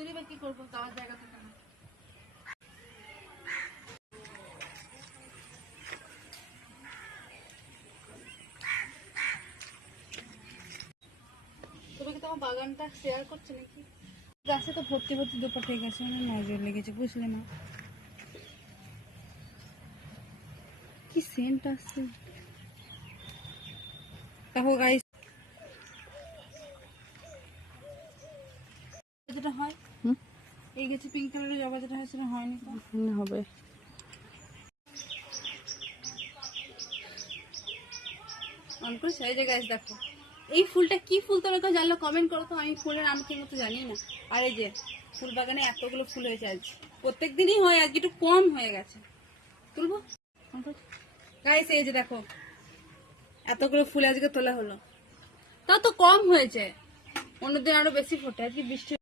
তুলি বা কি করবো, যাওয়ার জায়গা থাকে না। তুমি কি তোমার বাগানটা শেয়ার করছো নাকি? গাছে তো ভর্তি ভর্তি দুপা ঠিক আছে, আমার নজর লেগেছে, বুঝলে না? কি সেন্ট আসছে দেখো গাইস। যেটা হয় এই গেছে পিঙ্ক কালারের জবা, যেটা হয় সেটা হয়নি তো হবে। অন করে সেই যে গাইস দেখো এই ফুলটা কি ফুল, তোমরা কেউ জানলে কমেন্ট করো তো, আমি ফুলের নাম ঠিক মতো জানি না। আর এই যে ফুল বাগানে এতগুলো ফুল হয়েছে আজ, প্রত্যেক দিনই হয়, আজকে একটু কম হয়ে গেছে। তুলবো গাইস, এই যে দেখো এতগুলো ফুল আজকে তোলা হলো, তাও তো কম হয়েছে, অন্যদিন আরো বেশি ফোটে, আজকে বৃষ্টি